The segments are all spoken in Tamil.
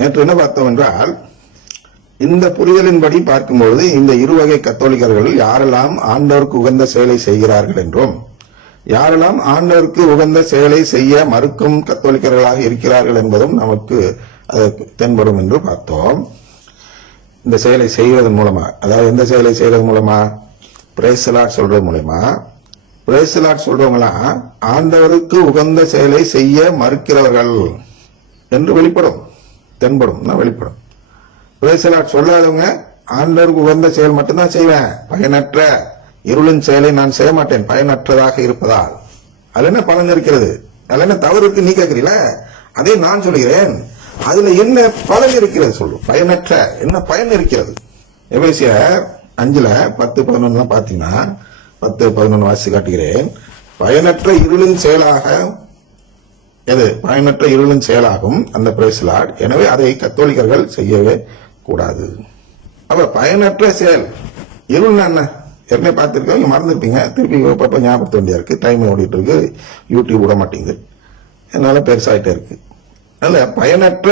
நேற்று என்ன பார்த்தோம் என்றால், இந்த புரிதலின்படி பார்க்கும்போது இந்த இருவகை கத்தோலிக்கர்கள் யாரெல்லாம் ஆண்டவருக்கு உகந்த செயலை செய்கிறார்கள் என்றும், யாரெல்லாம் ஆண்டவருக்கு உகந்த செயலை செய்ய மறுக்கும் கத்தோலிக்கர்களாக இருக்கிறார்கள் என்பதும் நமக்கு தென்படும் என்று பார்த்தோம். இந்த செயலை செய்வதன் மூலமா, அதாவது எந்த செயலை செய்வது மூலமா, பிரைஸ் தி லார்ட் சொல்றது மூலமா. பிரைஸ் தி லார்ட் சொல்றவங்களாம் ஆண்டவருக்கு உகந்த செயலை செய்ய மறுக்கிறவர்கள் என்று வெளிப்படும், தென்படும், வெளிப்படும். பிரைஸ் தி லார்ட் சொல்லாதவங்க ஆண்டவருக்கு உகந்த செயல் மட்டும்தான் செய்வேன், பயனற்ற இருளின் செயலை நான் செய்ய மாட்டேன், பயனற்றதாக இருப்பதால். அதுல என்ன பலன் இருக்கிறது, அதுல என்ன தவறு இருக்கு நீ கேட்கிறீங்களா? அதே நான் சொல்கிறேன், அதுல என்ன பலன் இருக்கிறது சொல்லு. பயனற்ற என்ன பயன் இருக்கிறது? எபேசியர் 5:10-11 பாத்தீங்கன்னா, 10-11 வாசி காட்டுகிறேன். பயனற்ற இருளின் செயலாக எது? பயனற்ற இருளின் செயலாகும் அந்த பிரைஸ் தி லார்ட். எனவே அதை கத்தோலிக்கர்கள் செய்யவே கூடாது. அப்ப பயனற்ற செயல் இருள் என்ன ஏற்கனவே பார்த்திருக்கோம், மறந்துருப்பீங்க. திருப்பி ஞாபகத்து வேண்டியா இருக்கு. டைம் ஓடிட்டு இருக்கு, யூடியூப் விட மாட்டேங்குது, அதனால பெருசாயிட்டே இருக்கு. அல்ல, பயனற்ற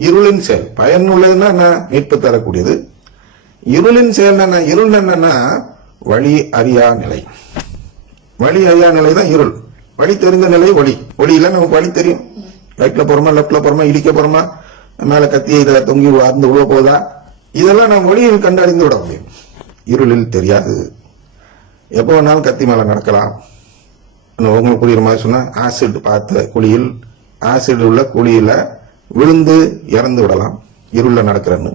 இருளின் செயல். பயனுள்ளதுன்னா என்ன? மீட்பு தரக்கூடியது. இருளின் செயல் என்ன? இருள் என்னன்னா வழி அறியா நிலை. வழி அறியா நிலை தான் இருள். வழி தெரிந்த நிலை ஒளி. ஒளியில நமக்கு வழி தெரியும். ரைட்ல போறோமா, லெப்ட்ல போறோமா, இடிக்க போறோமா, மேல கத்திய இதுல தொங்கி அறுந்து உழவ போதா, இதெல்லாம் நாம் ஒளியில் கண்டறிந்து விட முடியும். இருளில் தெரியாது. எப்போ வேணாலும் கத்தி மேல நடக்கலாம். உங்களுக்கு புரியுற மாதிரி சொன்னா, ஆசிட் பார்த்த குழியில், ஆசிட் உள்ள குழியில விழுந்து இறந்து விடலாம், இருள நடக்கிறன்னு.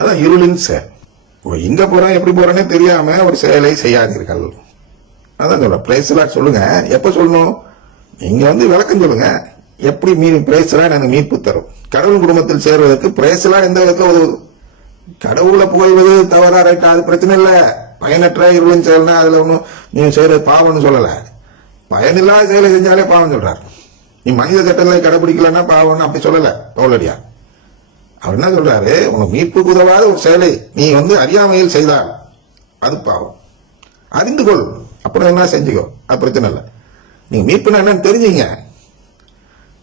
அதான் இருளின் செயல். எங்க போறேன் எப்படி போறேன்னே தெரியாம ஒரு செயலை செய்யாதீர்கள். அதான் சொல்ல பிரைஸ் தி லார்ட் சொல்லுங்க. எப்ப சொல்லணும்? நீங்க விளக்கம் சொல்லுங்க. எப்படி பிரைஸ் தி லார்ட் எனக்கு மீட்பு தரும்? கடவுள் குடும்பத்தில் சேர்வதற்கு பிரைஸ் தி லார்ட் எந்த விதத்துல உதவுது? கடவுளை புகழ்வது தவறா ரைட்டா, அது பிரச்சனை இல்ல. பயனற்ற இருளின் செயல்னா அதுல ஒன்னும் நீங்க செய்யறது பாவம்னு சொல்லல. பயனில்லாத செயலை செஞ்சாலே பாவம் சொல்றாரு. நீ மனித சட்டங்களை கடைபிடிக்கலன்னா பாவம்னு அப்படி சொல்லல பவுலடியா. அவர் என்ன சொல்றாரு? உனக்கு மீட்புக்கு உதவாத ஒரு செயலை நீ அறியாமையில் செய்தால் அது பாவம். அறிந்து கொள், அப்புறம் என்ன செஞ்சுக்கோ, அது பிரச்சனை இல்லை. நீங்க மீட்புனா என்னன்னு தெரிஞ்சுங்க.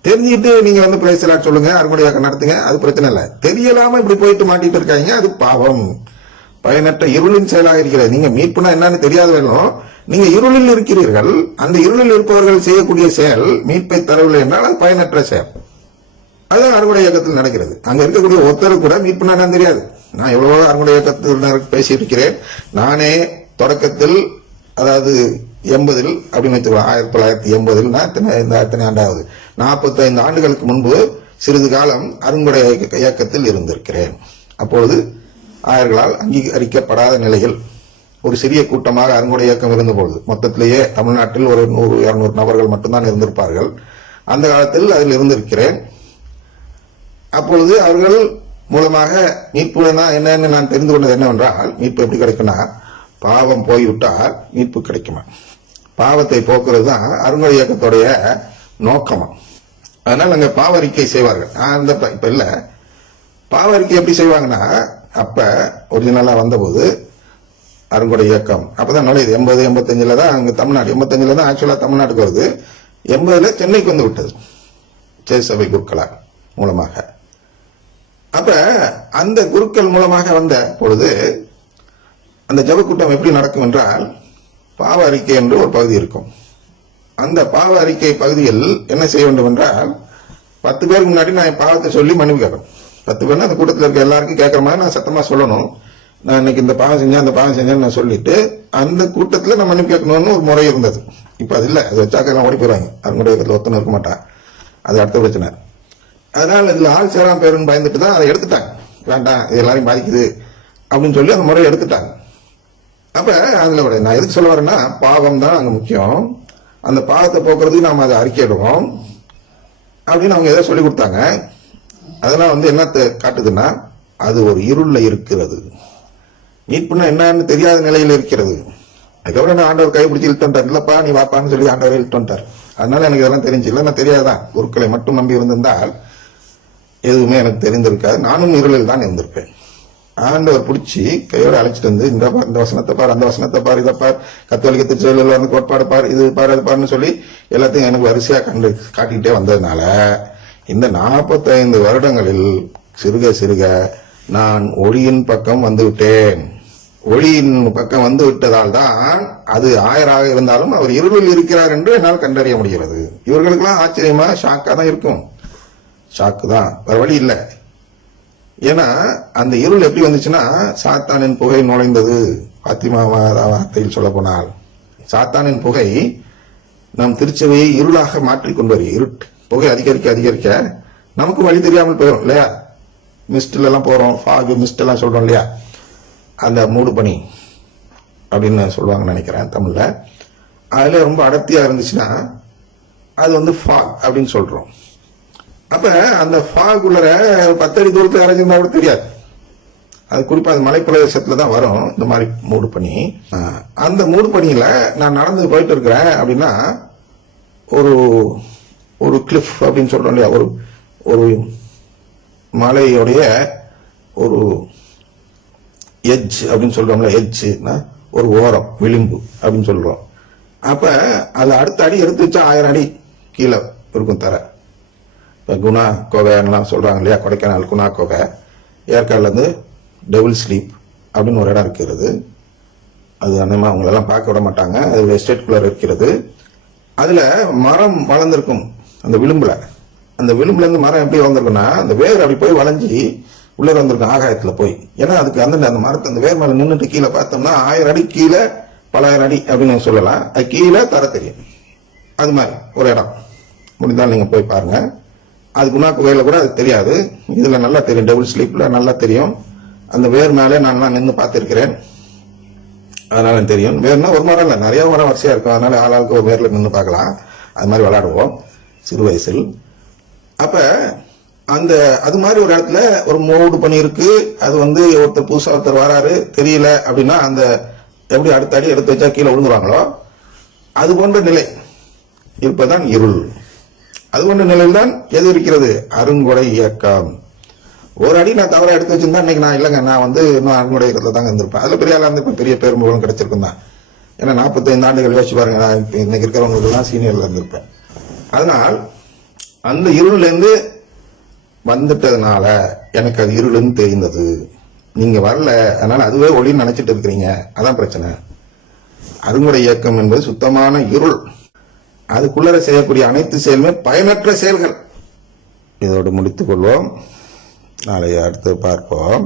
தெரிஞ்சுட்டு நீங்க பிரைஸ் தி லார்ட் சொல்லுங்க, அறுமுறையாக நடத்துங்க, அது பிரச்சனை இல்லை. தெரியலாம இப்படி போயிட்டு மாட்டிட்டு இருக்காங்க, அது பாவம். பயனற்ற இருளின் செயலாக இருக்கிறது. நீங்க மீட்புனா என்னன்னு தெரியாத வேணும், நீங்க இருளில் இருக்கிறீர்கள். அந்த இருளில் இருப்பவர்கள் செய்யக்கூடிய செயல் மீட்பை தரவில்லை என்றால் அது பயனற்ற செயல். அதுதான் அறுவடை இயக்கத்தில் நடக்கிறது. அங்க இருக்கக்கூடிய ஒருத்தர் கூட மீட்புனா என்னன்னு தெரியாது. நான் எவ்வளவோ அறுவடை இயக்கத்தில் பேசியிருக்கிறேன். நானே தொடக்கத்தில், அதாவது 80 அப்படின்னு வச்சுக்கலாம், 1980 எத்தனை ஆண்டாவது, 45 ஆண்டுகளுக்கு முன்பு சிறிது காலம் அருங்குடை இயக்கத்தில் இருந்திருக்கிறேன். அப்பொழுது ஆயர்களால் அங்கீகரிக்கப்படாத நிலையில் ஒரு சிறிய கூட்டமாக அருங்குடை இயக்கம் இருந்தபொழுது, மொத்தத்திலேயே தமிழ்நாட்டில் ஒரு 100-200 நபர்கள் மட்டும்தான் இருந்திருப்பார்கள். அந்த காலத்தில் அதில் இருந்திருக்கிறேன். அப்பொழுது அவர்கள் மூலமாக மீட்பு என்னன்னு நான் தெரிந்து கொண்டது என்னவென்றால், மீட்பு எப்படி கிடைக்கும்னா, பாவம் போய்விட்டால் மீட்பு கிடைக்குமா, பாவத்தை போக்குறது தான் அருங்குடை இயக்கத்துடைய நோக்கமா. அதனால அங்க பாவறிக்கை செய்வார்கள். அந்த இப்ப இல்ல, பாவறிக்கை எப்படி செய்வாங்கன்னா, அப்ப ஒரிஜினலா வந்தபோது அருங்குடை இயக்கம் அப்பதான் நுழையுது. 80-85 தான் அங்க தமிழ்நாடு, 85 தான் ஆக்சுவலா தமிழ்நாட்டுக்கு வருது. 80 சென்னைக்கு வந்து விட்டது சேசபை குருக்களா மூலமாக. அப்ப அந்த குருக்கள் மூலமாக வந்த பொழுது அந்த ஜபக்கூட்டம் எப்படி நடக்கும் என்றால், பாவ அறிக்கை என்று ஒரு பகுதி இருக்கும். அந்த பாவ அறிக்கை பகுதியில் என்ன செய்ய வேண்டும் என்றால், 10 பேருக்கு முன்னாடி நான் பாவத்தை சொல்லி மன்னிப்பு கேட்கணும். 10 பேர்னா அந்த கூட்டத்தில் இருக்க எல்லாருக்கும் கேட்கற மாதிரி நான் சத்தமா சொல்லணும். நான் இன்னைக்கு இந்த பாவம் செஞ்சேன், அந்த பாவம் செஞ்சேன்னு நான் சொல்லிட்டு அந்த கூட்டத்தில் நான் மன்னிப்பு கேட்கணும்னு ஒரு முறை இருந்தது. இப்ப அது இல்ல, அது வச்சாக்க எல்லாம் ஓடி போயிடுவாங்க. அருங்குடைய ஒத்தனை இருக்க மாட்டான், அது அடுத்த பிரச்சனை. அதனால இதுல ஆள் சேராம பேருன்னு பயந்துட்டு தான் அதை எடுத்துட்டாங்க. வேண்டாம், இது எல்லாரையும் பாதிக்குது அப்படின்னு சொல்லி அந்த முறையை எடுத்துட்டாங்க. அப்ப அதுல நான் எதுக்கு சொல்ல வரேன்னா, பாவம் தான் அங்க முக்கியம். அந்த பாவத்தை போக்குறதுக்கு நாம அதை அறிக்கையிடுவோம் அப்படின்னு அவங்க ஏதோ சொல்லி கொடுத்தாங்க. அதெல்லாம் என்ன காட்டுதுன்னா, அது ஒரு இருள்ல இருக்கிறது. மீட்புன்னா என்னன்னு தெரியாத நிலையில் இருக்கிறது. அதுக்கப்புறம் நான் ஆண்டவர் கைப்பிடிச்சு இழுத்து வந்துட்டார். இல்லப்பா நீ வாப்பான்னு சொல்லி ஆண்டவர் இழுத்து வந்துட்டார். அதனால எனக்கு இதெல்லாம் தெரிஞ்சு இல்லை, நான் தெரியாதான். குருக்களை மட்டும் நம்பி இருந்திருந்தால் எதுவுமே எனக்கு தெரிந்திருக்காது. நானும் இருளில் தான் இருந்திருப்பேன். ஆண்டவர் பிடிச்சி கையோட அழைச்சிட்டு வந்து, இந்த வசனத்தை பார், அந்த வசனத்தை பார், இதை பார், கத்தோலிக்க திருச்சபையில் வந்து கோட்பாடு பார், இது பார், அது பாருன்னு சொல்லி எல்லாத்தையும் எனக்கு வரிசையா காட்டிக்கிட்டே வந்ததுனால இந்த 45 வருடங்களில் சிறுக சிறுக நான் ஒளியின் பக்கம் வந்துவிட்டேன். ஒளியின் பக்கம் வந்து விட்டதால் தான் அது 1000 இருந்தாலும் அவர் இருளில் இருக்கிறார் என்று என்னால் கண்டறிய முடிகிறது. இவர்களுக்கெல்லாம் ஆச்சரியமா ஷாக்கா தான் இருக்கும். ஷாக்கு தான், வேற வழி இல்லை. ஏன்னா அந்த இருள் எப்படி வந்துச்சுன்னா, சாத்தானின் புகை நுழைந்தது. பாத்திமா வார்த்தையில் சொல்ல போனால் சாத்தானின் புகை நம் திருச்சபையை இருளாக மாற்றிக்கொண்டு வருகிறது. இருட்டு புகை அதிகரிக்க அதிகரிக்க நமக்கு வழி தெரியாமல் போயிடும் இல்லையா? மிஸ்ட்ல எல்லாம் போறோம், ஃபாக் மிஸ்ட் எல்லாம் சொல்றோம் இல்லையா? அந்த மூடு பனி அப்படின்னு சொல்லுவாங்க நினைக்கிறேன் தமிழ்ல. அதுல ரொம்ப அடர்த்தியா இருந்துச்சுன்னா அது வந்து ஃபாக் அப்படின்னு சொல்றோம். அப்ப அந்த ஃபாக் உள்ள 10 அடி தூரத்துல இறங்கிருந்தா கூட தெரியாது. அது குறிப்பா அது மலைப்பிரதேசத்துல தான் வரும் இந்த மாதிரி மூடு பனி. அந்த மூடு பனியில நான் நடந்து போயிட்டு இருக்கிறேன் அப்படின்னா, ஒரு ஒரு கிளிஃப் அப்படின்னு சொல்றோம் இல்லையா, ஒரு மலையுடைய ஒரு எட்ஜ் அப்படின்னு சொல்றோம்ல, எட்ஜ்னா ஒரு ஓரம், விளிம்பு அப்படின்னு சொல்றோம். அப்ப அது அடுத்த அடி எடுத்து வச்சா 1000 அடி கீழே இருக்கும் தர. இப்ப குணா கோகைலாம் சொல்றாங்க இல்லையா, கொடைக்கானல் குணா கோகை, ஏற்காடுல இருந்து டெவில் ஸ்லீப் அப்படின்னு ஒரு இடம் இருக்கிறது. அது அந்தமா அவங்களெல்லாம் பார்க்க விட மாட்டாங்க. அது எஸ்டேட்குள்ள இருக்கிறது. அதுல மரம் வளர்ந்துருக்கும் அந்த விளிம்புல. அந்த விளிம்புல இருந்து மரம் எப்படி வளர்ந்துருக்குன்னா, அந்த வேர் அப்படி போய் வளைஞ்சி உள்ள வந்திருக்கும் ஆகாயத்துல போய். ஏன்னா அதுக்கு அந்த மரத்தை அந்த வேர் மேல நின்றுட்டு கீழே பார்த்தோம்னா 1000 அடி கீழே, பல 1000 அடி அப்படின்னு சொல்லலாம். அது கீழே தர தெரியும். அது மாதிரி ஒரு இடம் முடிந்தால் நீங்க போய் பாருங்க. அது குணா குகையில கூட அது தெரியாது, இதுல நல்லா தெரியும். டெவில் ஸ்லீப்ல நல்லா தெரியும். அந்த வேர் மேலே நான் நின்று பார்த்திருக்கிறேன், அதனால தெரியும். வேர்னா ஒரு மரம் இல்லை, நிறைய மரம் வரிசையா இருக்கும். அதனால ஆளாளுக்கு ஒரு வேர்ல நின்று பார்க்கலாம். அது மாதிரி விளையாடுவோம் சிறு வயசில். அப்ப அந்த அது மாதிரி ஒரு இடத்துல ஒரு மூடு பனி இருக்கு. அது வந்து ஒருத்தர் புதுசா ஒருத்தர் வராரு தெரியல அப்படின்னா, அந்த எப்படி அடுத்த அடி எடுத்து வச்சா கீழே விழுந்துருவாங்களோ அது போன்ற நிலை இருப்பதுதான் இருள். அது போன்ற நிலையில் தான் எது இருக்கிறது? அருங்கொடை இயக்கம். ஒரு அடி நான் தவற எடுத்து வச்சிருந்தா இன்னைக்கு நான் இல்லைங்க, நான் வந்து இன்னும் அருங்கொடை இயக்கத்துல தாங்க இருந்திருப்பேன். அதுல பெரிய ஆளா இருந்திருப்பேன், பெரிய பேரும்புகளும் கிடைச்சிருக்கும் தான். ஏன்னா 45 ஆண்டுகள் யோசிச்சு பாருங்க, நான் இன்னைக்கு இருக்கிறவங்களுக்கு எல்லாம் சீனியர்ல இருந்திருப்பேன். அதனால் அந்த இருள்ல இருந்து வந்துட்டதுனால எனக்கு அது இருளுன்னு தெரிந்தது. நீங்க வரல, அதனால அதுவே ஒளின்னு நினைச்சிட்டு இருக்கிறீங்க. அதான் பிரச்சனை. அருங்குடை இயக்கம் என்பது சுத்தமான இருள். அதுக்குள்ளர செய்யக்கூடிய அனைத்து செயலுமே பயனற்ற செயல்கள். இதோடு முடித்துக் கொள்வோம். நாளை அடுத்து பார்ப்போம்.